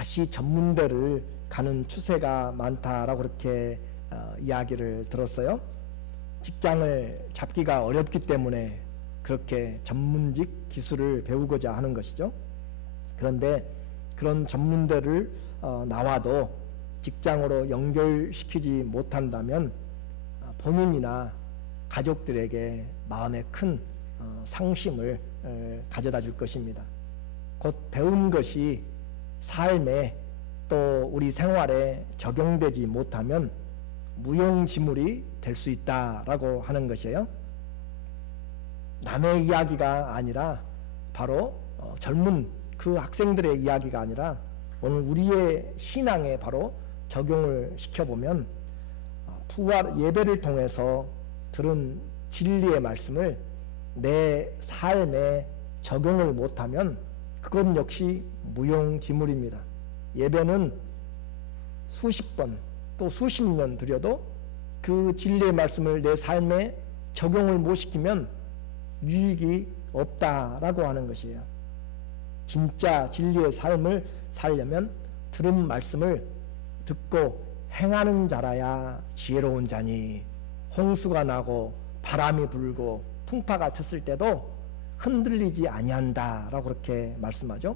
다시 전문대를 가는 추세가 많다라고 그렇게 이야기를 들었어요. 직장을 잡기가 어렵기 때문에 그렇게 전문직 기술을 배우고자 하는 것이죠. 그런데 그런 전문대를 나와도 직장으로 연결시키지 못한다면 본인이나 가족들에게 마음에 큰 상심을 가져다 줄 것입니다. 곧 배운 것이 삶에 또 우리 생활에 적용되지 못하면 무용지물이 될 수 있다라고 하는 것이에요. 남의 이야기가 아니라 바로 젊은 그 학생들의 이야기가 아니라 오늘 우리의 신앙에 바로 적용을 시켜보면 부활 예배를 통해서 들은 진리의 말씀을 내 삶에 적용을 못하면 그건 역시 무용지물입니다. 예배는 수십 번 또 수십 년 드려도 그 진리의 말씀을 내 삶에 적용을 못 시키면 유익이 없다라고 하는 것이에요. 진짜 진리의 삶을 살려면 들은 말씀을 듣고 행하는 자라야 지혜로운 자니, 홍수가 나고 바람이 불고 풍파가 쳤을 때도 흔들리지 아니한다라고 그렇게 말씀하죠.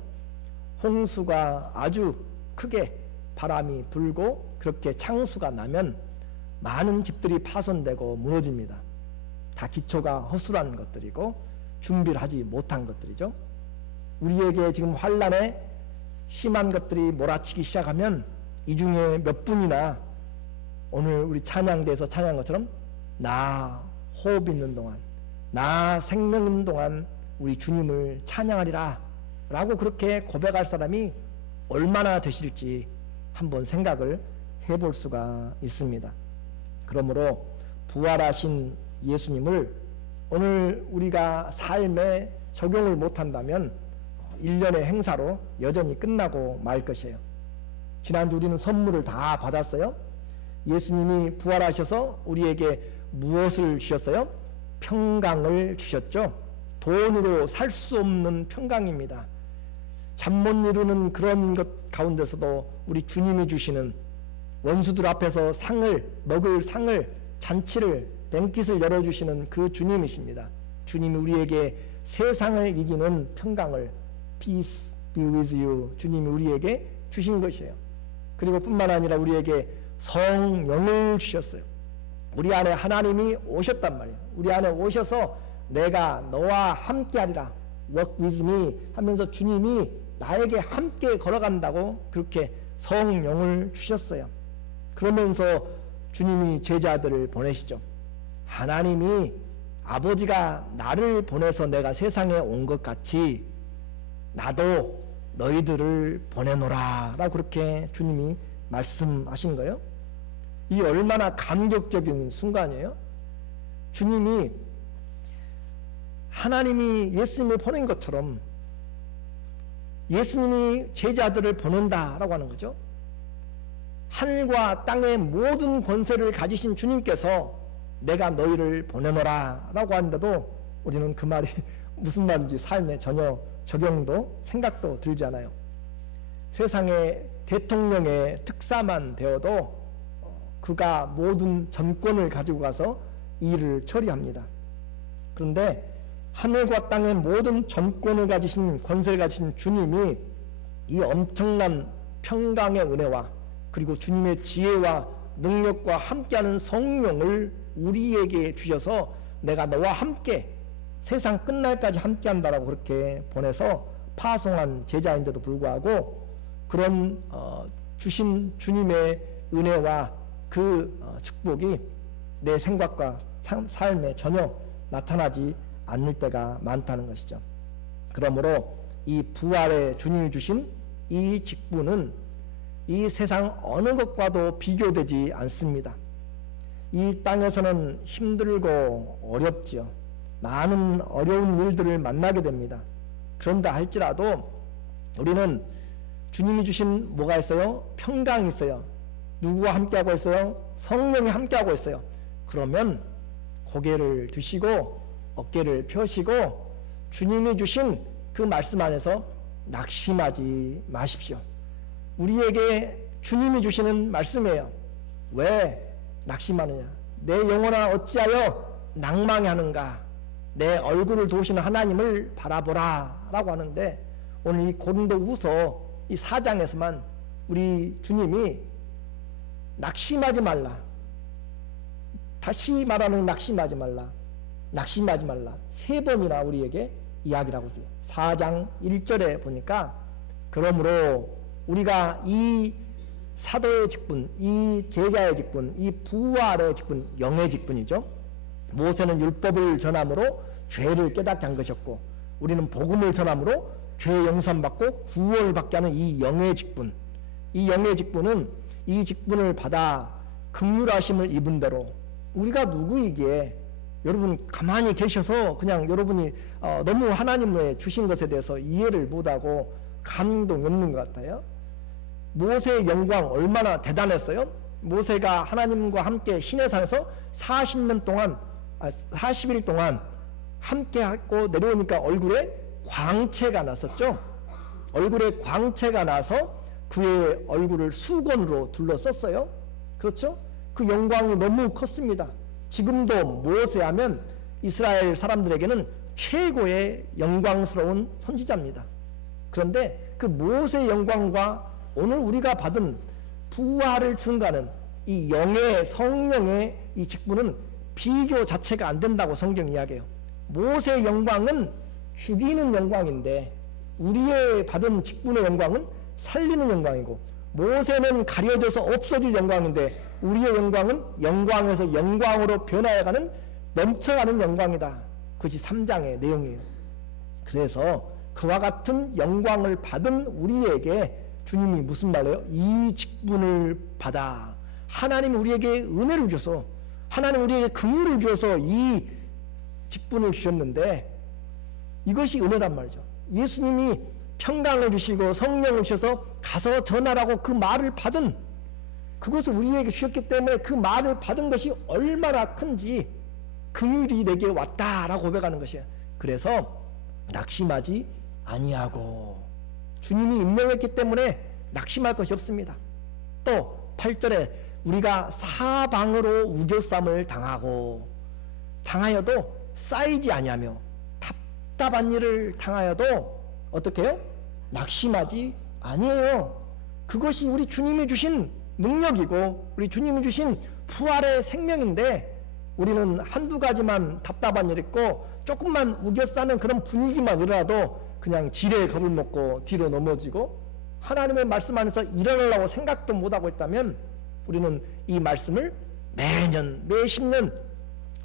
홍수가 아주 크게 바람이 불고 그렇게 창수가 나면 많은 집들이 파손되고 무너집니다. 다 기초가 허술한 것들이고 준비를 하지 못한 것들이죠. 우리에게 지금 환난에 심한 것들이 몰아치기 시작하면 이 중에 몇 분이나 오늘 우리 찬양대에서 찬양한 것처럼 나 호흡 있는 동안, 나 생명 있는 동안 우리 주님을 찬양하리라 라고 그렇게 고백할 사람이 얼마나 되실지 한번 생각을 해볼 수가 있습니다. 그러므로 부활하신 예수님을 오늘 우리가 삶에 적용을 못한다면 1년의 행사로 여전히 끝나고 말 것이에요. 지난주 우리는 선물을 다 받았어요. 예수님이 부활하셔서 우리에게 무엇을 주셨어요? 평강을 주셨죠. 돈으로 살 수 없는 평강입니다. 잠 못 이루는 그런 것 가운데서도 우리 주님이 주시는 원수들 앞에서 먹을 상을, 잔치를, 뱅깃을 열어주시는 그 주님이십니다. 주님이 우리에게 세상을 이기는 평강을 Peace be with you 주님이 우리에게 주신 것이에요. 그리고 뿐만 아니라 우리에게 성령을 주셨어요. 우리 안에 하나님이 오셨단 말이에요. 우리 안에 오셔서 내가 너와 함께 하리라 Walk with me 하면서 주님이 나에게 함께 걸어간다고 그렇게 성령을 주셨어요. 그러면서 주님이 제자들을 보내시죠. 하나님이 아버지가 나를 보내서 내가 세상에 온 것 같이 나도 너희들을 보내노라 라고 그렇게 주님이 말씀하신 거예요. 이 얼마나 감격적인 순간이에요. 주님이 하나님이 예수님을 보낸 것처럼 예수님이 제자들을 보낸다라고 하는 거죠. 하늘과 땅의 모든 권세를 가지신 주님께서 내가 너희를 보내노라 라고 하는데도 우리는 그 말이 무슨 말인지 삶에 전혀 적용도 생각도 들지 않아요. 세상의 대통령의 특사만 되어도 그가 모든 전권을 가지고 가서 일을 처리합니다. 그런데 하늘과 땅의 모든 전권을 가지신 권세를 가지신 주님이 이 엄청난 평강의 은혜와 그리고 주님의 지혜와 능력과 함께하는 성령을 우리에게 주셔서 내가 너와 함께 세상 끝날까지 함께한다라고 그렇게 보내서 파송한 제자인데도 불구하고 그런 주신 주님의 은혜와 그 축복이 내 생각과 삶에 전혀 나타나지 않을 때가 많다는 것이죠. 그러므로 이 부활의 주님이 주신 이 직분은 이 세상 어느 것과도 비교되지 않습니다. 이 땅에서는 힘들고 어렵지요. 많은 어려운 일들을 만나게 됩니다. 그런다 할지라도 우리는 주님이 주신 뭐가 있어요? 평강이 있어요. 누구와 함께하고 있어요? 성령이 함께하고 있어요. 그러면 고개를 드시고 어깨를 펴시고 주님이 주신 그 말씀 안에서 낙심하지 마십시오. 우리에게 주님이 주시는 말씀이에요. 왜 낙심하느냐? 내 영혼아 어찌하여 낭망하는가? 내 얼굴을 도우시는 하나님을 바라보라 라고 하는데, 오늘 이 고린도후서 이 4장에서만 우리 주님이 낙심하지 말라, 다시 말하는 낙심하지 말라, 낙심하지 말라 3번이나 우리에게 이야기를 하고 있어요. 4장 1절에 보니까, 그러므로 우리가 이 사도의 직분, 이 제자의 직분, 이 부활의 직분, 영의 직분이죠. 모세는 율법을 전함으로 죄를 깨닫게 한 것이었고, 우리는 복음을 전함으로 죄 용서받고 구원을 받게 하는 이 영의 직분, 이 영의 직분은 이 직분을 받아 긍휼하심을 입은 대로, 우리가 누구이기에 여러분 가만히 계셔서 그냥 여러분이 너무 하나님의 주신 것에 대해서 이해를 못하고 감동이 없는 것 같아요. 모세의 영광 얼마나 대단했어요. 모세가 하나님과 함께 시내산에서 40년 동안 40일 동안 함께 하고 내려오니까 얼굴에 광채가 났었죠. 얼굴에 광채가 나서 그의 얼굴을 수건으로 둘러썼어요. 그렇죠? 그 영광이 너무 컸습니다. 지금도 모세하면 이스라엘 사람들에게는 최고의 영광스러운 선지자입니다. 그런데 그 모세의 영광과 오늘 우리가 받은 부활을 증가하는 이 영의 성령의 이 직분은 비교 자체가 안 된다고 성경이 이야기해요. 모세의 영광은 죽이는 영광인데, 우리의 받은 직분의 영광은 살리는 영광이고, 모세는 가려져서 없어질 영광인데 우리의 영광은 영광에서 영광으로 변화해가는 넘쳐가는 영광이다. 그것이 3장의 내용이에요. 그래서 그와 같은 영광을 받은 우리에게 주님이 무슨 말이에요? 이 직분을 받아. 하나님이 우리에게 은혜를 주셔서, 하나님 우리에게 긍휼을 주셔서 이 직분을 주셨는데, 이것이 은혜란 말이죠. 예수님이 평강을 주시고 성령을 주셔서 가서 전하라고 그 말을 받은, 그것을 우리에게 주셨기 때문에 그 말을 받은 것이 얼마나 큰지 긍휼이 내게 왔다라고 고백하는 것이에요. 그래서 낙심하지 아니하고, 주님이 임명했기 때문에 낙심할 것이 없습니다. 또 8절에 우리가 사방으로 우겨쌈을 당하여도 쌓이지 아니하며, 답답한 일을 당하여도 어떻게 해요? 낙심하지 아니에요. 그것이 우리 주님이 주신 능력이고 우리 주님이 주신 부활의 생명인데, 우리는 한두 가지만 답답한 일 있고 조금만 우겨싸는 그런 분위기만 일어나도 그냥 지레 겁을 먹고 뒤로 넘어지고, 하나님의 말씀 안에서 일어나려고 생각도 못하고 있다면, 우리는 이 말씀을 매년 매 10년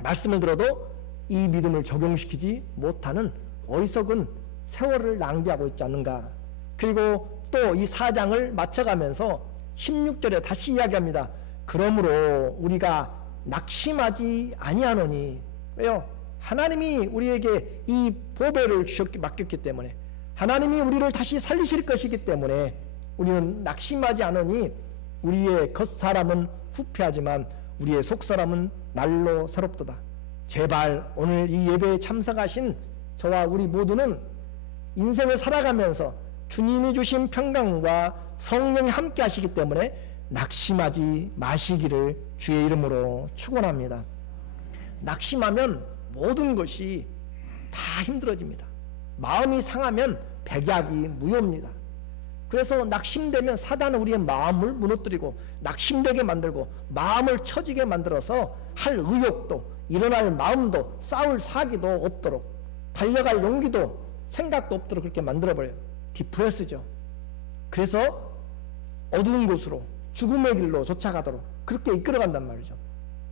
말씀을 들어도 이 믿음을 적용시키지 못하는 어리석은 세월을 낭비하고 있지 않는가. 그리고 또 이 4장을 맞춰가면서 16절에 다시 이야기합니다. 그러므로 우리가 낙심하지 아니하노니. 왜요? 하나님이 우리에게 이 보배를 맡겼기 때문에, 하나님이 우리를 다시 살리실 것이기 때문에 우리는 낙심하지 않으니, 우리의 겉사람은 후패하지만 우리의 속사람은 날로 새롭도다. 제발 오늘 이 예배에 참석하신 저와 우리 모두는 인생을 살아가면서 주님이 주신 평강과 성령이 함께 하시기 때문에 낙심하지 마시기를 주의 이름으로 축원합니다. 낙심하면 모든 것이 다 힘들어집니다. 마음이 상하면 백약이 무효입니다. 그래서 낙심되면 사단은 우리의 마음을 무너뜨리고 낙심되게 만들고 마음을 처지게 만들어서 할 의욕도, 일어날 마음도, 싸울 사기도 없도록, 달려갈 용기도 생각도 없도록 그렇게 만들어버려요. 디프레스죠. 그래서 어두운 곳으로, 죽음의 길로 쫓아가도록 그렇게 이끌어간단 말이죠.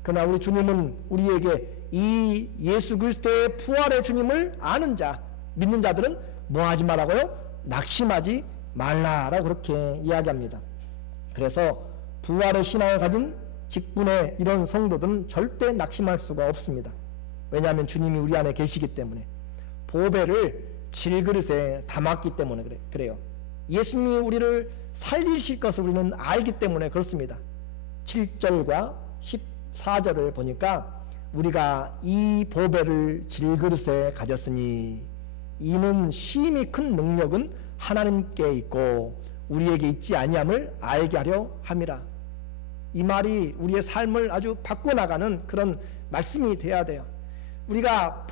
그러나 우리 주님은 우리에게 이 예수 그리스도의 부활의 주님을 아는 자, 믿는 자들은 뭐 하지 말라고요? 낙심하지 말라라고 그렇게 이야기합니다. 그래서 부활의 신앙을 가진 직분의 이런 성도들은 절대 낙심할 수가 없습니다. 왜냐하면 주님이 우리 안에 계시기 때문에, 보배를 질그릇에 담았기 때문에 그래요. 예수님이 우리를 살리실 것을 우리는 알기 때문에 그렇습니다. 7절과 14절을 보니까 우리가 이 보배를 질그릇에 가졌으니 이는 심히 큰 능력은 하나님께 있고 우리에게 있지 아니함을 알게 하려 함이라. 이 말이 우리의 삶을 아주 바꿔나가는 그런 말씀이 돼야 돼요. 우리가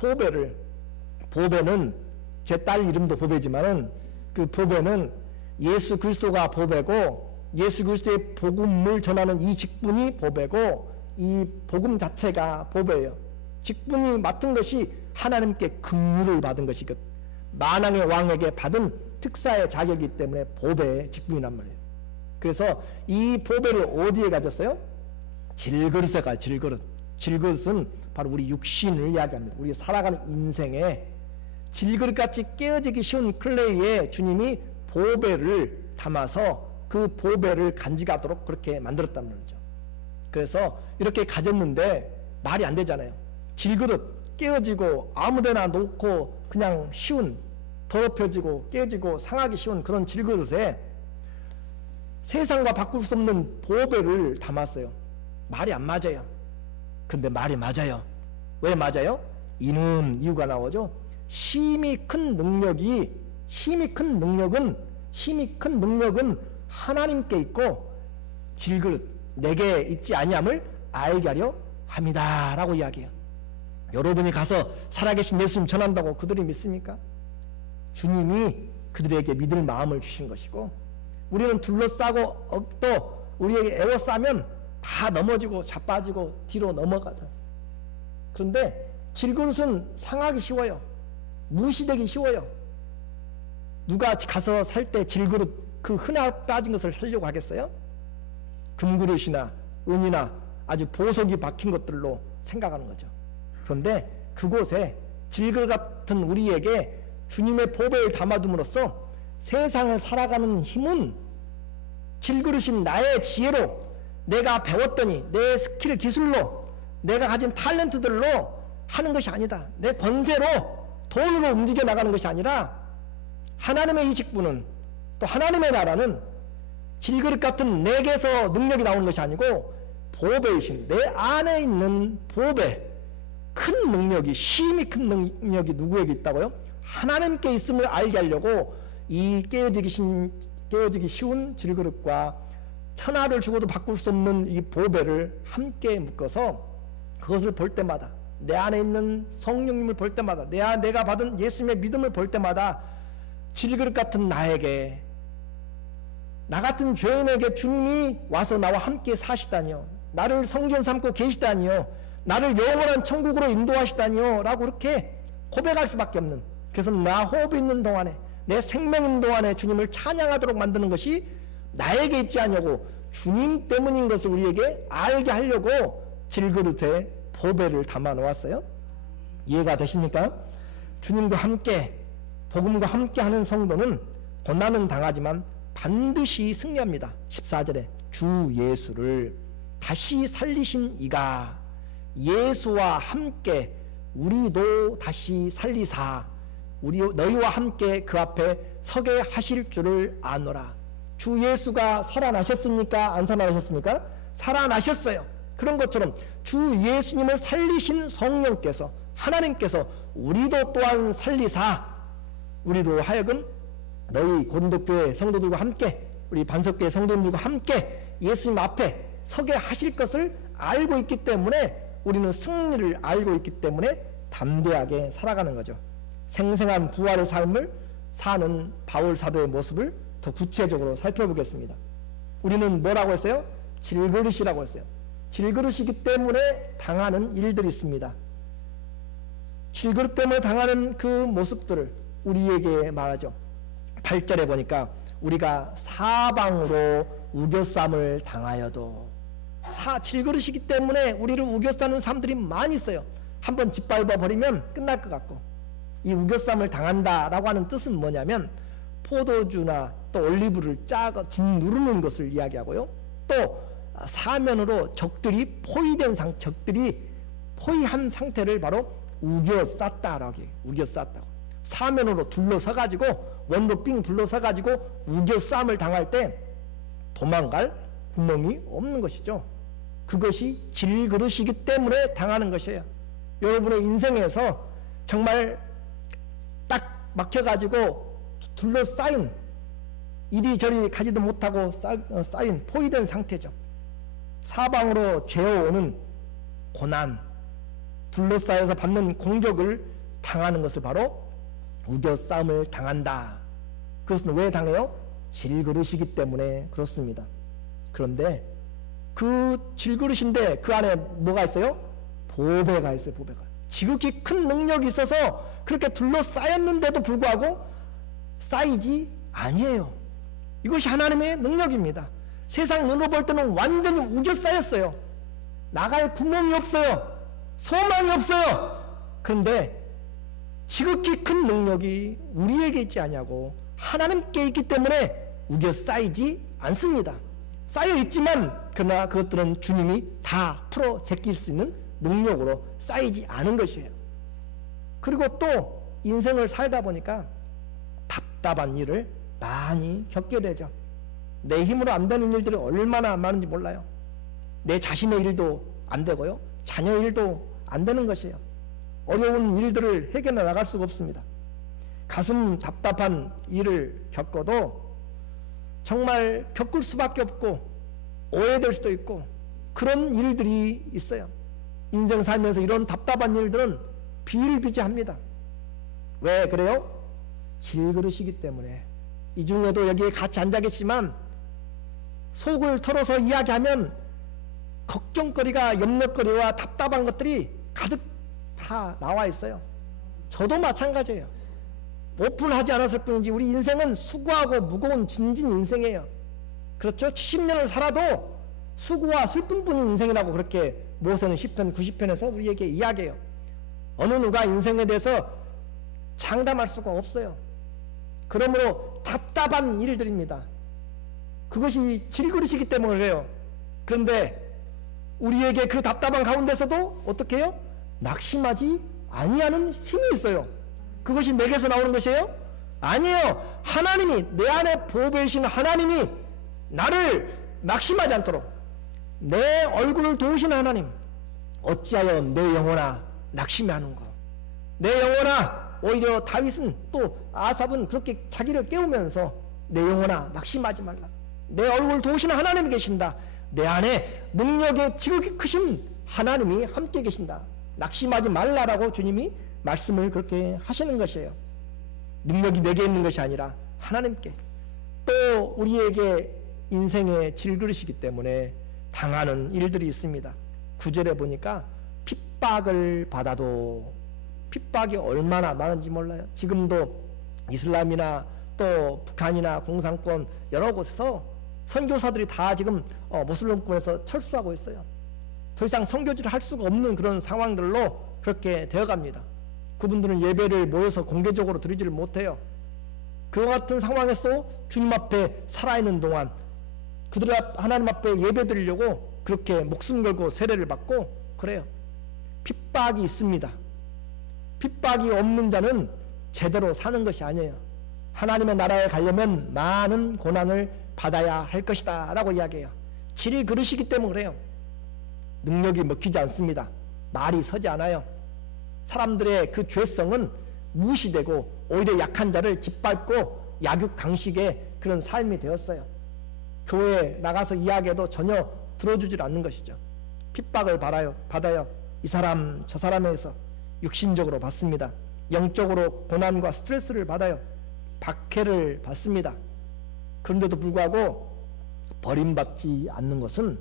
보배는 제 딸 이름도 보배지만은 그 보배는 예수 그리스도가 보배고 예수 그리스도의 복음을 전하는 이 직분이 보배고 이 복음 자체가 보배예요. 직분이 맡은 것이 하나님께 긍휼을 받은 것이 그 만왕의 왕에게 받은 특사의 자격이기 때문에 보배의 직분이란 말이에요. 그래서 이 보배를 어디에 가졌어요? 질그릇에 가요. 질그릇은 바로 우리 육신을 이야기합니다. 우리가 살아가는 인생에 질그릇같이 깨어지기 쉬운 클레이에 주님이 보배를 담아서 그 보배를 간직하도록 그렇게 만들었단 말이죠. 그래서 이렇게 가졌는데 말이 안 되잖아요. 질그릇 깨어지고 아무데나 놓고 그냥 쉬운, 더럽혀지고 깨지고 상하기 쉬운 그런 질그릇에 세상과 바꿀 수 없는 보배를 담았어요. 말이 안 맞아요. 근데 말이 맞아요. 왜 맞아요? 이는 이유가 나오죠. 힘이 큰 능력은 하나님께 있고 질그릇 내게 있지 아니함을 알게 하려 합니다 라고 이야기해요. 여러분이 가서 살아계신 예수님 전한다고 그들이 믿습니까? 주님이 그들에게 믿을 마음을 주신 것이고, 우리는 둘러싸고 또 우리에게 에워싸면 다 넘어지고 자빠지고 뒤로 넘어가죠. 그런데 질그릇은 상하기 쉬워요. 무시되기 쉬워요. 누가 가서 살 때 질그릇 그 흔하 따진 것을 살려고 하겠어요? 금그릇이나 은이나 아주 보석이 박힌 것들로 생각하는 거죠. 그런데 그곳에 질그릇 같은 우리에게 주님의 보배를 담아둠으로써 세상을 살아가는 힘은 질그릇인 나의 지혜로, 내가 배웠더니 내 스킬 기술로, 내가 가진 탤런트들로 하는 것이 아니다. 내 권세로 돈으로 움직여 나가는 것이 아니라 하나님의 이 직분은, 또 하나님의 나라는 질그릇 같은 내게서 능력이 나오는 것이 아니고 보배이신 내 안에 있는 보배, 큰 능력이, 힘이 큰 능력이 누구에게 있다고요? 하나님께 있음을 알게 하려고 이 깨어지기 쉬운 질그릇과 천하를 주고도 바꿀 수 없는 이 보배를 함께 묶어서 그것을 볼 때마다, 내 안에 있는 성령님을 볼 때마다, 내가 받은 예수님의 믿음을 볼 때마다 질그릇 같은 나에게, 나 같은 죄인에게 주님이 와서 나와 함께 사시다니요, 나를 성전 삼고 계시다니요, 나를 영원한 천국으로 인도하시다니요 라고 그렇게 고백할 수밖에 없는, 그래서 나 호흡이 있는 동안에, 내 생명 있는 동안에 주님을 찬양하도록 만드는 것이 나에게 있지 않냐고 주님 때문인 것을 우리에게 알게 하려고 질그릇에 보배를 담아 놓았어요. 이해가 되십니까? 주님과 함께, 복음과 함께 하는 성도는 고난은 당하지만 반드시 승리합니다. 14절에 주 예수를 다시 살리신 이가 예수와 함께 우리도 다시 살리사 너희와 함께 그 앞에 서게 하실 줄을 아노라. 주 예수가 살아나셨습니까? 안 살아나셨습니까? 살아나셨어요. 그런 것처럼 주 예수님을 살리신 성령께서, 하나님께서 우리도 또한 살리사 우리도 하여금 너희 고린도교회 성도들과 함께, 우리 반석교회 성도들과 함께 예수님 앞에 서게 하실 것을 알고 있기 때문에, 우리는 승리를 알고 있기 때문에 담대하게 살아가는 거죠. 생생한 부활의 삶을 사는 바울 사도의 모습을 더 구체적으로 살펴보겠습니다. 우리는 뭐라고 했어요? 질그릇이라고 했어요. 질그릇이기 때문에 당하는 일들이 있습니다. 질그릇 때문에 당하는 그 모습들을 우리에게 말하죠. 8절에 보니까 우리가 사방으로 우겨쌈을 당하여도, 질그릇이기 때문에 우리를 우겨싸는 사람들이 많이 있어요. 한번 짓밟아 버리면 끝날 것 같고, 이 우겨쌈을 당한다라고 하는 뜻은 뭐냐면 포도주나 또 올리브를 짜고 짓누르는 것을 이야기하고요. 또 사면으로 적들이 포위한 상태를 바로 우겨쌌다라고 해요. 우겨쌌다고. 사면으로 둘러서가지고, 원로 삥 둘러서가지고 우겨쌈을 당할 때 도망갈 구멍이 없는 것이죠. 그것이 질그릇이기 때문에 당하는 것이에요. 여러분의 인생에서 정말 딱 막혀가지고 둘러싸인 이리저리 가지도 못하고 쌓인 포위된 상태죠. 사방으로 죄어오는 고난, 둘러싸여서 받는 공격을 당하는 것을 바로 우겨싸움을 당한다. 그것은 왜 당해요? 질그릇이기 때문에 그렇습니다. 그런데 그 질그릇인데 그 안에 뭐가 있어요? 보배가 있어요. 보배가. 지극히 큰 능력이 있어서 그렇게 둘러싸였는데도 불구하고 쌓이지 아니에요. 이것이 하나님의 능력입니다. 세상 눈으로 볼 때는 완전히 우겨싸였어요. 나갈 구멍이 없어요. 소망이 없어요. 그런데 지극히 큰 능력이 우리에게 있지 아니하고 하나님께 있기 때문에 우겨싸이지 않습니다. 쌓여 있지만 그러나 그것들은 주님이 다 풀어 제낄 수 있는 능력으로 쌓이지 않은 것이에요. 그리고 또 인생을 살다 보니까 답답한 일을 많이 겪게 되죠. 내 힘으로 안 되는 일들이 얼마나 많은지 몰라요. 내 자신의 일도 안 되고요, 자녀의 일도 안 되는 것이에요. 어려운 일들을 해결해 나갈 수가 없습니다. 가슴 답답한 일을 겪어도 정말 겪을 수밖에 없고 오해될 수도 있고 그런 일들이 있어요. 인생 살면서 이런 답답한 일들은 비일비재합니다. 왜 그래요? 질그릇이기 때문에. 이 중에도 여기에 같이 앉아 계시지만 속을 털어서 이야기하면 걱정거리가, 염려거리와 답답한 것들이 가득 다 나와 있어요. 저도 마찬가지예요. 오픈하지 않았을 뿐이지 우리 인생은 수고하고 무거운 진진 인생이에요. 그렇죠? 70년을 살아도 수고와 슬픔뿐인 인생이라고 그렇게 모세는 시편 90편에서 우리에게 이야기해요. 어느 누가 인생에 대해서 장담할 수가 없어요. 그러므로 답답한 일들입니다. 그것이 질그릇이기 때문에 그래요. 그런데 우리에게 그 답답한 가운데서도 어떻게 해요? 낙심하지 아니하는 힘이 있어요. 그것이 내게서 나오는 것이에요? 아니에요. 하나님이, 내 안에 보배이신 하나님이 나를 낙심하지 않도록 내 얼굴을 도우시는 하나님, 어찌하여 내 영혼아 낙심하는가? 내 영혼아, 오히려 다윗은 또 아삽은 그렇게 자기를 깨우면서 내 영혼아 낙심하지 말라. 내 얼굴을 도우시는 하나님이 계신다. 내 안에 능력의 지극히 크신 하나님이 함께 계신다. 낙심하지 말라라고 주님이 말씀을 그렇게 하시는 것이에요. 능력이 내게 있는 것이 아니라 하나님께. 또 우리에게 인생의 질그릇이기 때문에 당하는 일들이 있습니다. 9절에 보니까 핍박을 받아도, 핍박이 얼마나 많은지 몰라요. 지금도 이슬람이나 또 북한이나 공산권 여러 곳에서 선교사들이 다 지금 모슬림권에서 철수하고 있어요. 더 이상 선교지를 할 수가 없는 그런 상황들로 그렇게 되어갑니다. 그분들은 예배를 모여서 공개적으로 드리지를 못해요. 그와 같은 상황에서도 주님 앞에 살아있는 동안 그들 하나님 앞에 예배 드리려고 그렇게 목숨 걸고 세례를 받고 그래요. 핍박이 있습니다. 핍박이 없는 자는 제대로 사는 것이 아니에요. 하나님의 나라에 가려면 많은 고난을 받아야 할 것이다 라고 이야기해요. 질그릇이기 때문에 그래요. 능력이 먹히지 않습니다. 말이 서지 않아요. 사람들의 그 죄성은 무시되고 오히려 약한 자를 짓밟고 약육강식의 그런 삶이 되었어요. 교회에 나가서 이야기해도 전혀 들어주질 않는 것이죠. 핍박을 받아요. 이 사람 저 사람에서 육신적으로 받습니다. 영적으로 고난과 스트레스를 받아요. 박해를 받습니다. 그런데도 불구하고 버림받지 않는 것은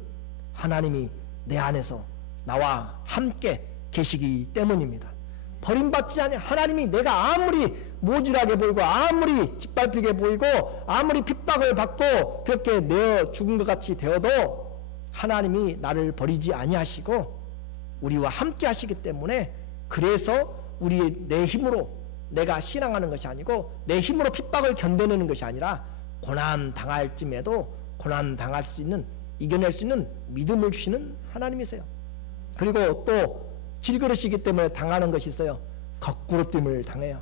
하나님이 내 안에서 나와 함께 계시기 때문입니다. 버림받지 않아. 하나님이 내가 아무리 모질하게 보이고 아무리 짓밟히게 보이고 아무리 핍박을 받고 그렇게 내어 죽은 것 같이 되어도 하나님이 나를 버리지 아니하시고 우리와 함께 하시기 때문에, 그래서 내 힘으로 내가 신앙하는 것이 아니고 내 힘으로 핍박을 견뎌내는 것이 아니라 고난 당할 쯤에도 고난 당할 수 있는, 이겨낼 수 있는 믿음을 주시는 하나님이세요. 그리고 또 질그릇이기 때문에 당하는 것이 있어요. 거꾸로짐을 당해요.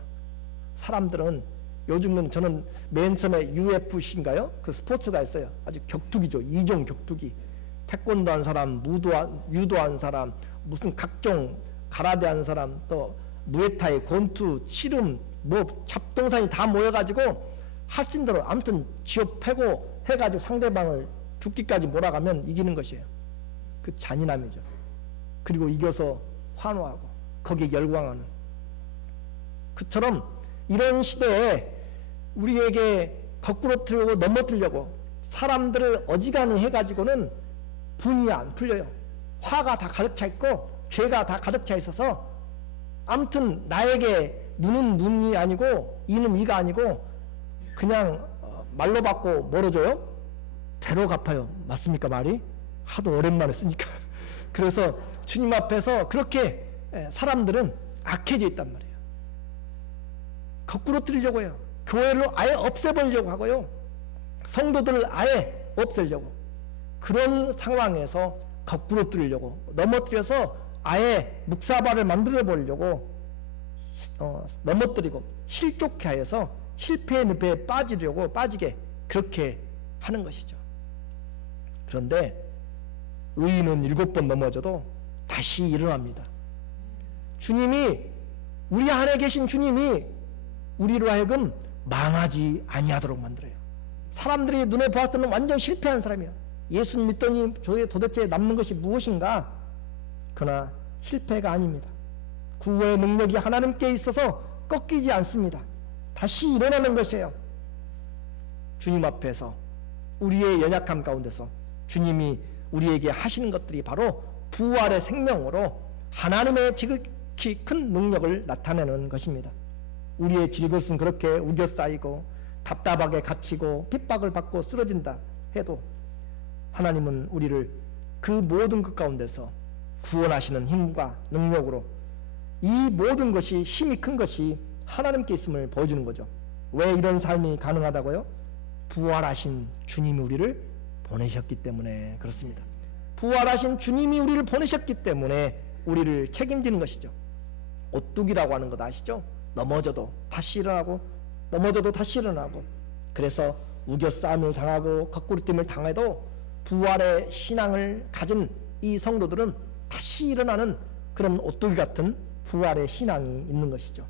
사람들은 요즘은, 저는 맨 처음에 UFC인가요? 그 스포츠가 있어요. 아주 격투기죠. 2종 격투기. 태권도 한 사람, 유도한 사람, 무슨 각종 가라데 한 사람, 또 무에타이, 권투, 씨름, 뭐 잡동사니 다 모여가지고 할 수 있는 대로 아무튼 지어 패고 해가지고 상대방을 죽기까지 몰아가면 이기는 것이에요. 그 잔인함이죠. 그리고 이겨서 환호하고 거기에 열광하는. 그처럼 이런 시대에 우리에게 거꾸로 틀고 넘어뜨려고 사람들을 어지간히 해가지고는 분이 안 풀려요. 화가 다 가득 차 있고 죄가 다 가득 차 있어서 아무튼 나에게 눈은 눈이 아니고 이는 이가 아니고 그냥 말로 받고 멀어져요? 대로 갚아요. 맞습니까 말이? 하도 오랜만에 쓰니까. 그래서 주님 앞에서 그렇게 사람들은 악해져 있단 말이에요. 거꾸로 뜨려고 해요. 교회를 아예 없애버리려고 하고요. 성도들을 아예 없애려고. 그런 상황에서 거꾸로 뜨려고 넘어뜨려서 아예 묵사발을 만들어 버리려고 넘어뜨리고 실족해 하여서 실패의 늪에 빠지게 그렇게 하는 것이죠. 그런데 의인은 7번 넘어져도 다시 일어납니다. 주님이 우리 안에 계신 주님이 우리로 하여금 망하지 아니하도록 만들어요. 사람들이 눈에 보았을 때는 완전 실패한 사람이에요. 예수 믿더니 도대체 남는 것이 무엇인가? 그러나 실패가 아닙니다. 구원의 능력이 하나님께 있어서 꺾이지 않습니다. 다시 일어나는 것이에요. 주님 앞에서 우리의 연약함 가운데서 주님이 우리에게 하시는 것들이 바로 부활의 생명으로 하나님의 지극히 큰 능력을 나타내는 것입니다. 우리의 질것은 그렇게 우겨 쌓이고 답답하게 갇히고 핍박을 받고 쓰러진다 해도 하나님은 우리를 그 모든 것 가운데서 구원하시는 힘과 능력으로 이 모든 것이 힘이 큰 것이 하나님께 있음을 보여주는 거죠. 왜 이런 삶이 가능하다고요? 부활하신 주님이 우리를 보내셨기 때문에 그렇습니다. 부활하신 주님이 우리를 보내셨기 때문에 우리를 책임지는 것이죠. 오뚜기라고 하는 것 아시죠? 넘어져도 다시 일어나고 넘어져도 다시 일어나고. 그래서 우겨싸움을 당하고 거꾸로짐을 당해도 부활의 신앙을 가진 이 성도들은 다시 일어나는 그런 오뚜기 같은 부활의 신앙이 있는 것이죠.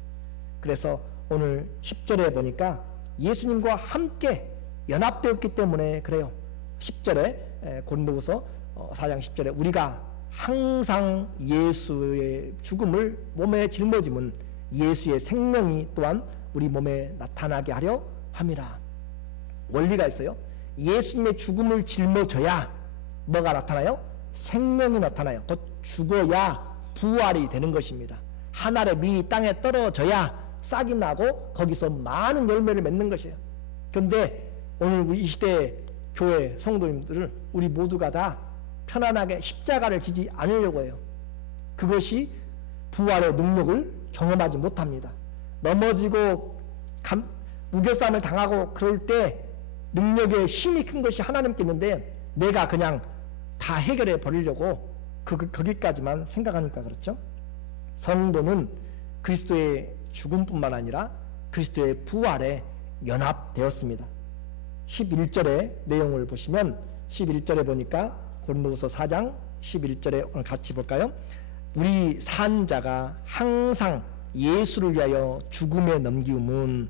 그래서 오늘 10절에 보니까 예수님과 함께 연합되었기 때문에 그래요. 10절에 고린도후서 4장 10절에 우리가 항상 예수의 죽음을 몸에 짊어짐은 예수의 생명이 또한 우리 몸에 나타나게 하려 함이라. 원리가 있어요. 예수님의 죽음을 짊어져야 뭐가 나타나요? 생명이 나타나요. 곧 죽어야 부활이 되는 것입니다. 한 알의 밀이 땅에 떨어져야 싹이 나고 거기서 많은 열매를 맺는 것이에요. 그런데 오늘 우리 이 시대의 교회 성도님들은 우리 모두가 다 편안하게 십자가를 지지 않으려고 해요. 그것이 부활의 능력을 경험하지 못합니다. 넘어지고 우겨싸움을 당하고 그럴 때 능력의 힘이 큰 것이 하나님께 있는데 내가 그냥 다 해결해 버리려고 거기까지만 생각하니까 그렇죠. 성도는 그리스도의 죽음뿐만 아니라 그리스도의 부활에 연합되었습니다. 11절의 내용을 보시면 11절에 보니까 고린도후서 4장 11절에 오늘 같이 볼까요? 우리 산 자가 항상 예수를 위하여 죽음에 넘기움은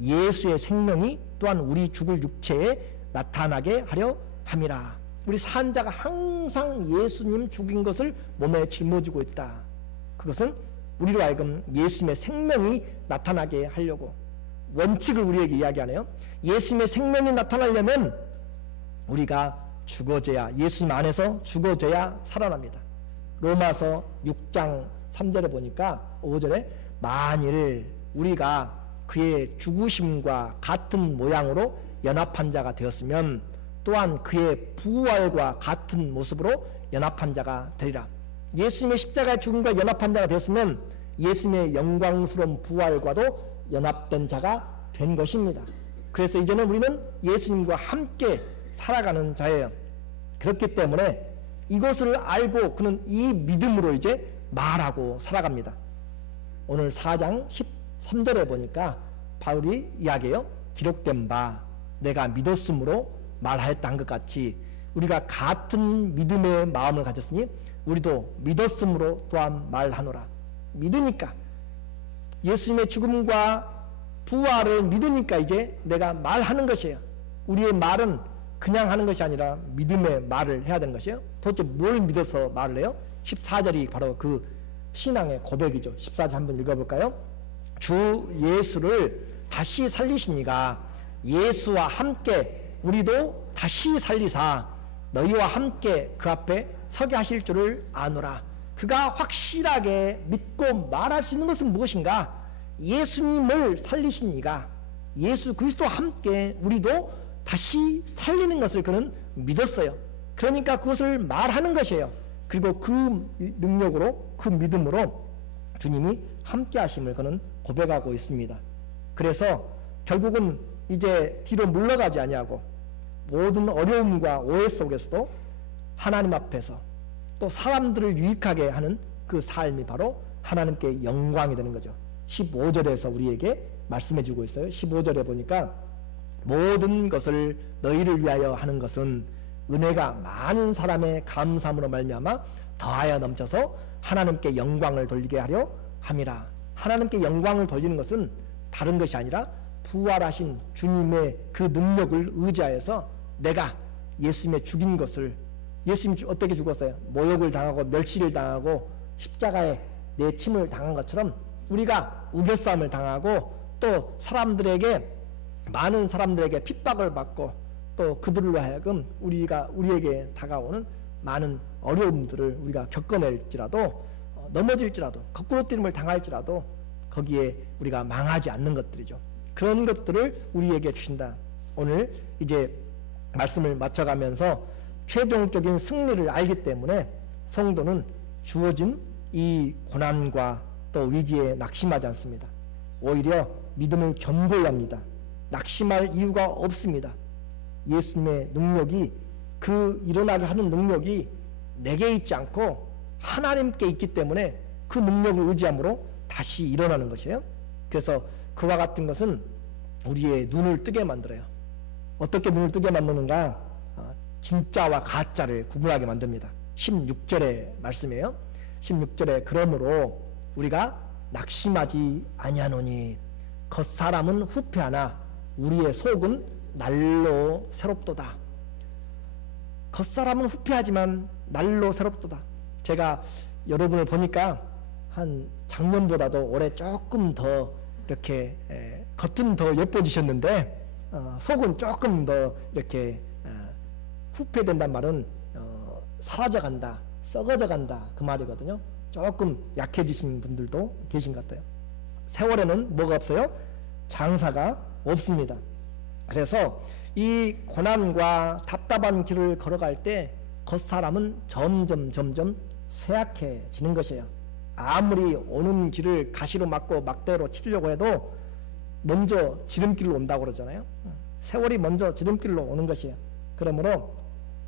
예수의 생명이 또한 우리 죽을 육체에 나타나게 하려 함이라. 우리 산 자가 항상 예수님 죽인 것을 몸에 짊어지고 있다. 그것은 우리로 하여금 예수님의 생명이 나타나게 하려고 원칙을 우리에게 이야기하네요. 예수님의 생명이 나타나려면 우리가 죽어져야, 예수님 안에서 죽어져야 살아납니다. 로마서 6장 3절에 보니까 5절에 만일 우리가 그의 죽으심과 같은 모양으로 연합한 자가 되었으면 또한 그의 부활과 같은 모습으로 연합한 자가 되리라. 예수님의 십자가의 죽음과 연합한 자가 되었으면 예수님의 영광스러운 부활과도 연합된 자가 된 것입니다. 그래서 이제는 우리는 예수님과 함께 살아가는 자예요. 그렇기 때문에 이것을 알고 그는 이 믿음으로 이제 말하고 살아갑니다. 오늘 4장 13절에 보니까 바울이 이야기해요. 기록된 바 내가 믿었으므로 말하였다 한 것 같이 우리가 같은 믿음의 마음을 가졌으니 우리도 믿었으므로 또한 말하노라. 믿으니까 예수님의 죽음과 부활을 믿으니까 이제 내가 말하는 것이에요. 우리의 말은 그냥 하는 것이 아니라 믿음의 말을 해야 되는 것이에요. 도대체 뭘 믿어서 말을 해요? 14절이 바로 그 신앙의 고백이죠. 14절 한번 읽어볼까요? 주 예수를 다시 살리시니가 예수와 함께 우리도 다시 살리사 너희와 함께 그 앞에 서게 하실 줄을 아노라. 그가 확실하게 믿고 말할 수 있는 것은 무엇인가? 예수님을 살리신 이가 예수 그리스도와 함께 우리도 다시 살리는 것을 그는 믿었어요. 그러니까 그것을 말하는 것이에요. 그리고 그 능력으로 그 믿음으로 주님이 함께 하심을 그는 고백하고 있습니다. 그래서 결국은 이제 뒤로 물러가지 아니하고 모든 어려움과 오해 속에서도 하나님 앞에서 또 사람들을 유익하게 하는 그 삶이 바로 하나님께 영광이 되는 거죠. 15절에서 우리에게 말씀해 주고 있어요. 15절에 보니까 모든 것을 너희를 위하여 하는 것은 은혜가 많은 사람의 감사함으로 말미암아 더하여 넘쳐서 하나님께 영광을 돌리게 하려 함이라. 하나님께 영광을 돌리는 것은 다른 것이 아니라 부활하신 주님의 그 능력을 의지하여서 내가 예수님의 죽인 것을, 예수님이 어떻게 죽었어요? 모욕을 당하고 멸시를 당하고 십자가에 내침을 당한 것처럼 우리가 우겨싸움을 당하고 또 사람들에게, 많은 사람들에게 핍박을 받고 또 그들로 하여금 우리에게 다가오는 많은 어려움들을 우리가 겪어낼지라도 넘어질지라도 거꾸로 뛰임을 당할지라도 거기에 우리가 망하지 않는 것들이죠. 그런 것들을 우리에게 주신다. 오늘 이제 말씀을 맞춰가면서 최종적인 승리를 알기 때문에 성도는 주어진 이 고난과 또 위기에 낙심하지 않습니다. 오히려 믿음을 견고히 합니다. 낙심할 이유가 없습니다. 예수님의 능력이, 그 일어나게 하는 능력이 내게 있지 않고 하나님께 있기 때문에 그 능력을 의지함으로 다시 일어나는 것이에요. 그래서 그와 같은 것은 우리의 눈을 뜨게 만들어요. 어떻게 눈을 뜨게 만드는가? 진짜와 가짜를 구분하게 만듭니다. 16절의 말씀이에요. 16절에 그러므로 우리가 낙심하지 아니하노니 겉사람은 후패하나 우리의 속은 날로 새롭도다. 겉사람은 후패하지만 날로 새롭도다. 제가 여러분을 보니까 한 작년보다도 올해 조금 더 이렇게 겉은 더 예뻐지셨는데 속은 조금 더 이렇게 후패된단 말은 사라져간다, 썩어져간다 그 말이거든요. 조금 약해지신 분들도 계신 것 같아요. 세월에는 뭐가 없어요? 장사가 없습니다. 그래서 이 고난과 답답한 길을 걸어갈 때 겉사람은 점점 쇠약해지는 것이에요. 아무리 오는 길을 가시로 막고 막대로 치려고 해도 먼저 지름길로 온다고 그러잖아요. 세월이 먼저 지름길로 오는 것이에요. 그러므로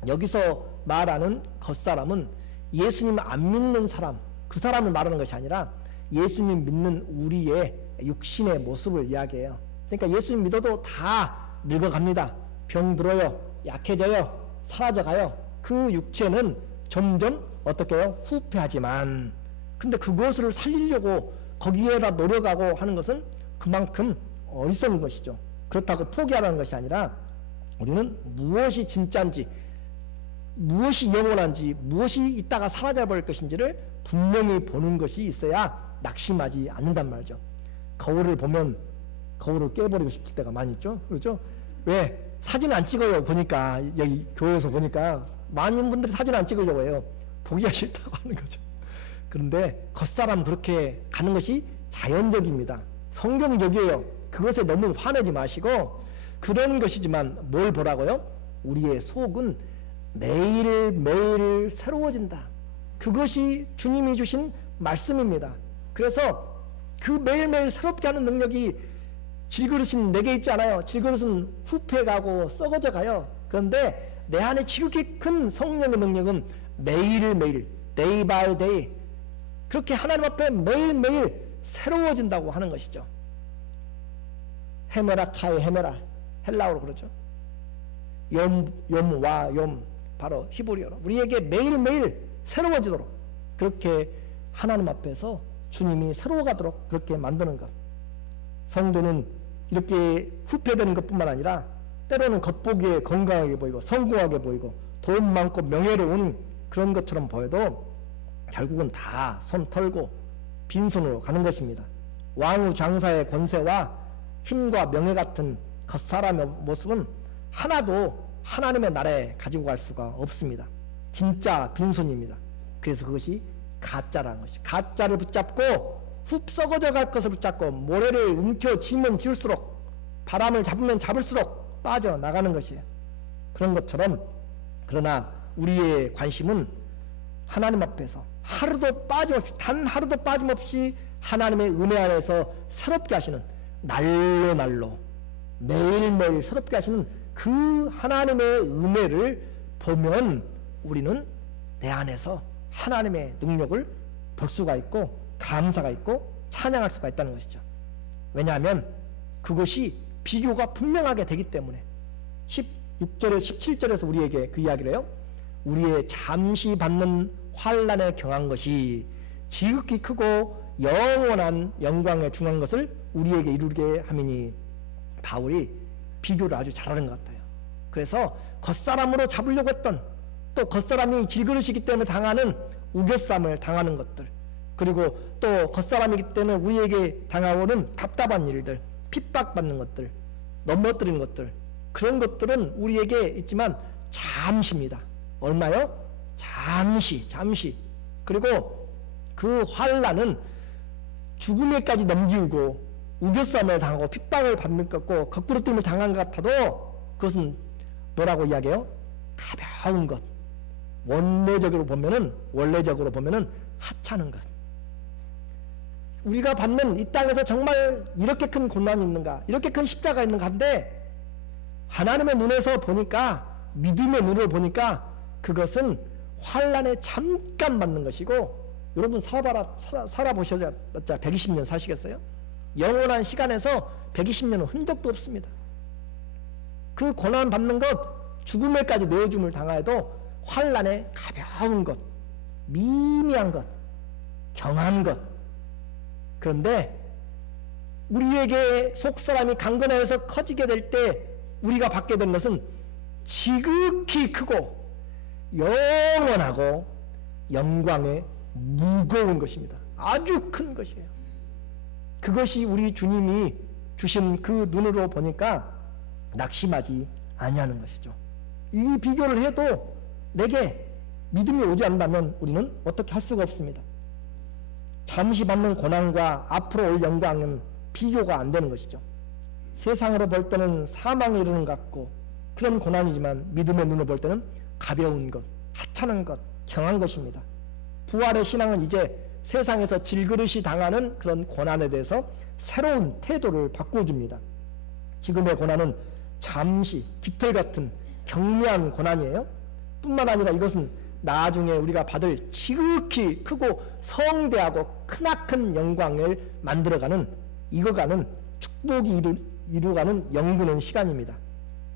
여기서 말하는 겉사람은 예수님 안 믿는 사람, 그 사람을 말하는 것이 아니라 예수님 믿는 우리의 육신의 모습을 이야기해요. 그러니까 예수님 믿어도 다 늙어갑니다. 병들어요, 약해져요, 사라져가요. 그 육체는 점점 어떻게 해요? 후패하지만, 근데 그것을 살리려고 거기에다 노력하고 하는 것은 그만큼 어리석은 것이죠. 그렇다고 포기하라는 것이 아니라 우리는 무엇이 진짜인지, 무엇이 영원한지, 무엇이 있다가 사라져버릴 것인지를 분명히 보는 것이 있어야 낙심하지 않는단 말이죠. 거울을 보면 거울을 깨버리고 싶을 때가 많이 있죠. 그렇죠? 왜? 사진 안 찍어요. 보니까 여기 교회에서 보니까 많은 분들이 사진 안 찍으려고 해요. 보기가 싫다고 하는 거죠. 그런데 겉사람 그렇게 가는 것이 자연적입니다. 성경적이에요. 그것에 너무 화내지 마시고, 그런 것이지만 뭘 보라고요? 우리의 속은 매일매일 새로워진다. 그것이 주님이 주신 말씀입니다. 그래서 그 매일매일 새롭게 하는 능력이 질그릇은 내게 있지 않아요. 질그릇은 후패가고 썩어져 가요. 그런데 내 안에 지극히 큰 성령의 능력은 매일매일, day by day, 그렇게 하나님 앞에 매일매일 새로워진다고 하는 것이죠. 헤메라 카이 헤메라, 헬라어로 그러죠. 염와 염, 바로 히브리어로 우리에게 매일매일 새로워지도록 그렇게 하나님 앞에서 주님이 새로워가도록 그렇게 만드는 것. 성도는 이렇게 후퇴되는 것뿐만 아니라 때로는 겉보기에 건강하게 보이고 성공하게 보이고 돈 많고 명예로운 그런 것처럼 보여도 결국은 다 손 털고 빈손으로 가는 것입니다. 왕후 장사의 권세와 힘과 명예 같은 겉사람의 모습은 하나도 하나님의 나라에 가지고 갈 수가 없습니다. 진짜 빈손입니다. 그래서 그것이 가짜라는 것이, 가짜를 붙잡고 흡썩어져 갈 것을 붙잡고 모래를 움켜쥐면 지울수록, 바람을 잡으면 잡을수록 빠져나가는 것이에요. 그런 것처럼, 그러나 우리의 관심은 하나님 앞에서 하루도 빠짐없이, 단 하루도 빠짐없이 하나님의 은혜 안에서 새롭게 하시는, 날로 날로 매일매일 새롭게 하시는 그 하나님의 은혜를 보면 우리는 내 안에서 하나님의 능력을 볼 수가 있고 감사가 있고 찬양할 수가 있다는 것이죠. 왜냐하면 그것이 비교가 분명하게 되기 때문에 16절에서 17절에서 우리에게 그 이야기를 해요. 우리의 잠시 받는 환난에 경한 것이 지극히 크고 영원한 영광에 중한 것을 우리에게 이루게 함이니, 바울이 비교를 아주 잘하는 것 같아요. 그래서 겉사람으로 잡으려고 했던, 또 겉사람이 질그릇이기 때문에 당하는 우겨쌈을 당하는 것들, 그리고 또 겉사람이기 때문에 우리에게 당하오는 답답한 일들, 핍박받는 것들, 넘어뜨리는 것들, 그런 것들은 우리에게 있지만 잠시입니다. 얼마요? 잠시. 그리고 그 환난은 죽음에까지 넘기우고 우겨쌈을 당하고 핍박을 받는 것 같고 거꾸로뜨림을 당한 것 같아도 그것은 뭐라고 이야기해요? 가벼운 것. 원래적으로 보면은 하찮은 것. 우리가 받는 이 땅에서 정말 이렇게 큰 고난이 있는가, 이렇게 큰 십자가 있는가 한데, 하나님의 눈에서 보니까, 믿음의 눈으로 보니까 그것은 환난에 잠깐 맞는 것이고, 여러분 살아보셨자 120년 사시겠어요? 영원한 시간에서 120년은 흔적도 없습니다. 그 고난 받는 것, 죽음에까지 내어줌을 당하여도 환난에 가벼운 것, 미미한 것, 경한 것. 그런데 우리에게 속사람이 강건해서 커지게 될 때 우리가 받게 된 것은 지극히 크고 영원하고 영광에 무거운 것입니다. 아주 큰 것이에요. 그것이 우리 주님이 주신 그 눈으로 보니까 낙심하지 아니하는 것이죠. 이 비교를 해도 내게 믿음이 오지 않는다면 우리는 어떻게 할 수가 없습니다. 잠시 받는 고난과 앞으로 올 영광은 비교가 안 되는 것이죠. 세상으로 볼 때는 사망에 이르는 것 같고 그런 고난이지만 믿음의 눈으로 볼 때는 가벼운 것, 하찮은 것, 경한 것입니다. 부활의 신앙은 이제 세상에서 질그릇이 당하는 그런 고난에 대해서 새로운 태도를 바꾸어줍니다. 지금의 고난은 잠시 깃털 같은 경미한 고난이에요. 뿐만 아니라 이것은 나중에 우리가 받을 지극히 크고 성대하고 크나큰 영광을 만들어가는, 이거가는 축복이 이루어가는 영구는 시간입니다.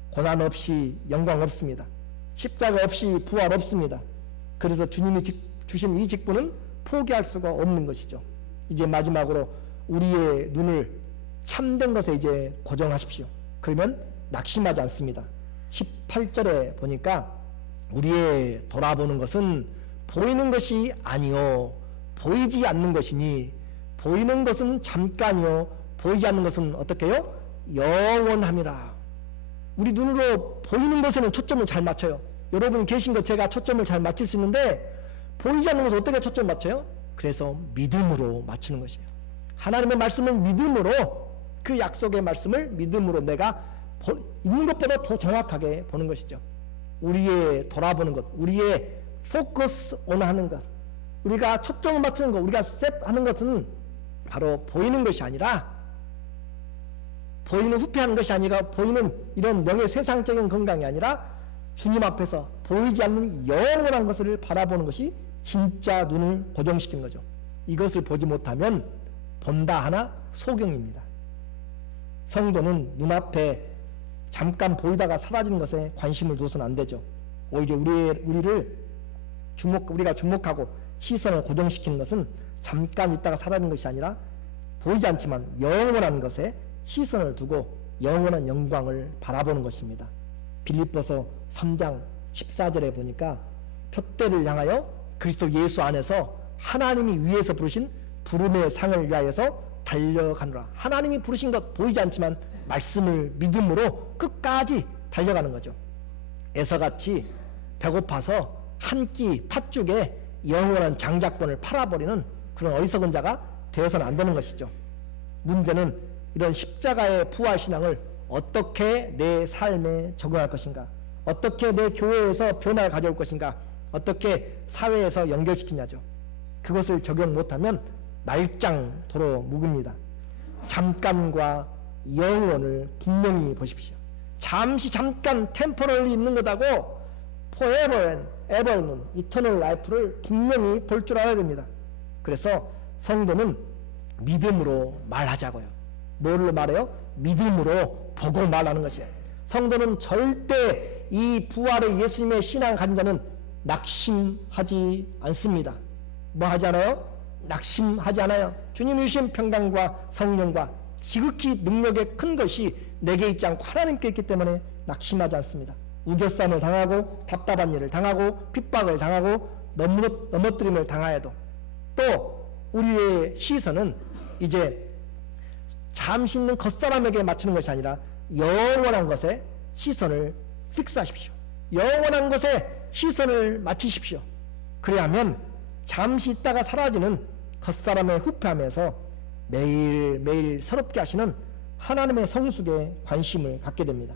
고난 없이 영광 없습니다. 십자가 없이 부활 없습니다. 그래서 주님이 주신 이 직분은 포기할 수가 없는 것이죠. 이제 마지막으로 우리의 눈을 참된 것에 이제 고정하십시오. 그러면 낙심하지 않습니다. 18절에 보니까 우리의 돌아보는 것은 보이는 것이 아니요 보이지 않는 것이니, 보이는 것은 잠깐이요 보이지 않는 것은 어떻게 해요? 영원함이라. 우리 눈으로 보이는 것에는 초점을 잘 맞춰요. 여러분 계신 것 제가 초점을 잘 맞출 수 있는데 보이지 않는 것을 어떻게 초점 맞춰요? 그래서 믿음으로 맞추는 것이에요. 하나님의 말씀을 믿음으로, 그 약속의 말씀을 믿음으로 내가 있는 것보다 더 정확하게 보는 것이죠. 우리의 돌아보는 것, 우리의 포커스 온 하는 것, 우리가 초점을 맞추는 것, 우리가 셋하는 것은 바로 보이는 것이 아니라, 보이는 후퇴하는 것이 아니라, 보이는 이런 명예 세상적인 건강이 아니라 주님 앞에서 보이지 않는 영원한 것을 바라보는 것이 진짜 눈을 고정시키는 거죠. 이것을 보지 못하면 본다 하나 소경입니다. 성도는 눈앞에 잠깐 보이다가 사라지는 것에 관심을 둬서는 안 되죠. 오히려 우리가 주목하고 시선을 고정시키는 것은 잠깐 있다가 사라지는 것이 아니라 보이지 않지만 영원한 것에 시선을 두고 영원한 영광을 바라보는 것입니다. 빌립보서 3장 14절에 보니까 표대를 향하여 그리스도 예수 안에서 하나님이 위에서 부르신 부름의 상을 위하여서 달려가노라. 하나님이 부르신 것 보이지 않지만 말씀을 믿음으로 끝까지 달려가는 거죠. 에서같이 배고파서 한 끼 팥죽에 영원한 장자권을 팔아버리는 그런 어리석은 자가 되어서는 안 되는 것이죠. 문제는 이런 십자가의 부활신앙을 어떻게 내 삶에 적용할 것인가, 어떻게 내 교회에서 변화를 가져올 것인가, 어떻게 사회에서 연결시키냐죠. 그것을 적용 못하면 말짱도로 묵습니다. 잠깐과 영원을 분명히 보십시오. 잠깐 템포럴리 있는 것하고 forever and ever는 이터널 라이프를 분명히 볼 줄 알아야 됩니다. 그래서 성도는 믿음으로 말하자고요. 뭘로 말해요? 믿음으로 보고 말하는 것이에요. 성도는 절대 이 부활의 예수님의 신앙 가진 자는 낙심하지 않습니다. 뭐 하지 않아요? 낙심하지 않아요. 주님이 주신 평강과 성령과 지극히 능력의 큰 것이 내게 있지 않고 하나님께 있기 때문에 낙심하지 않습니다. 우겨쌈을 당하고 답답한 일을 당하고 핍박을 당하고 넘어뜨림을 당하여도 또 우리의 시선은 이제 잠시 있는 겉사람에게 맞추는 것이 아니라 영원한 것에 시선을 픽스하십시오. 영원한 것에 시선을 맞추십시오. 그래야만 잠시 있다가 사라지는 겉사람의 후패함에서 매일매일 새롭게 하시는 하나님의 성숙에 관심을 갖게 됩니다.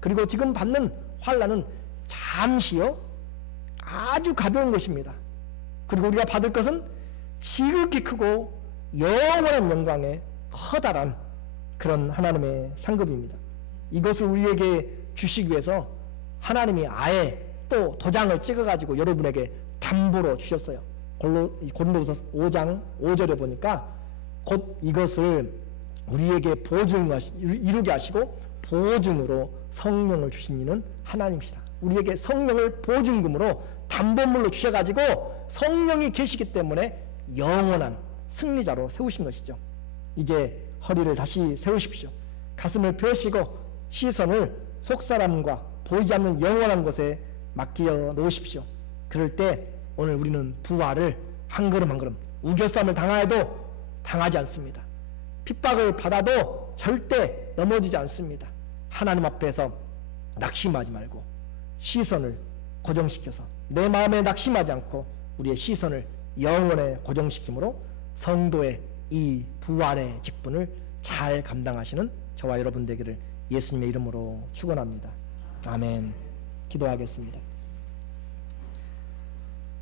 그리고 지금 받는 환난은 잠시요 아주 가벼운 것입니다. 그리고 우리가 받을 것은 지극히 크고 영원한 영광의 커다란 그런 하나님의 상급입니다. 이것을 우리에게 주시기 위해서 하나님이 아예 또 도장을 찍어가지고 여러분에게 담보로 주셨어요. 고린도후서 5장 5절에 보니까 곧 이것을 우리에게 이루게 하시고 보증으로 성령을 주신 이는 하나님이시라. 우리에게 성령을 보증금으로 담보물로 주셔가지고 성령이 계시기 때문에 영원한 승리자로 세우신 것이죠. 이제 허리를 다시 세우십시오. 가슴을 펴시고 시선을 속사람과 보이지 않는 영원한 것에 맡겨 놓으십시오. 그럴 때 오늘 우리는 부활을 한 걸음 한 걸음, 우겨쌈을 당하여도 당하지 않습니다. 핍박을 받아도 절대 넘어지지 않습니다. 하나님 앞에서 낙심하지 말고 시선을 고정시켜서 내 마음에 낙심하지 않고 우리의 시선을 영원에 고정시킴으로 성도의 이 부활의 직분을 잘 감당하시는 저와 여러분 되기를 예수님의 이름으로 축원합니다. 아멘. 기도하겠습니다.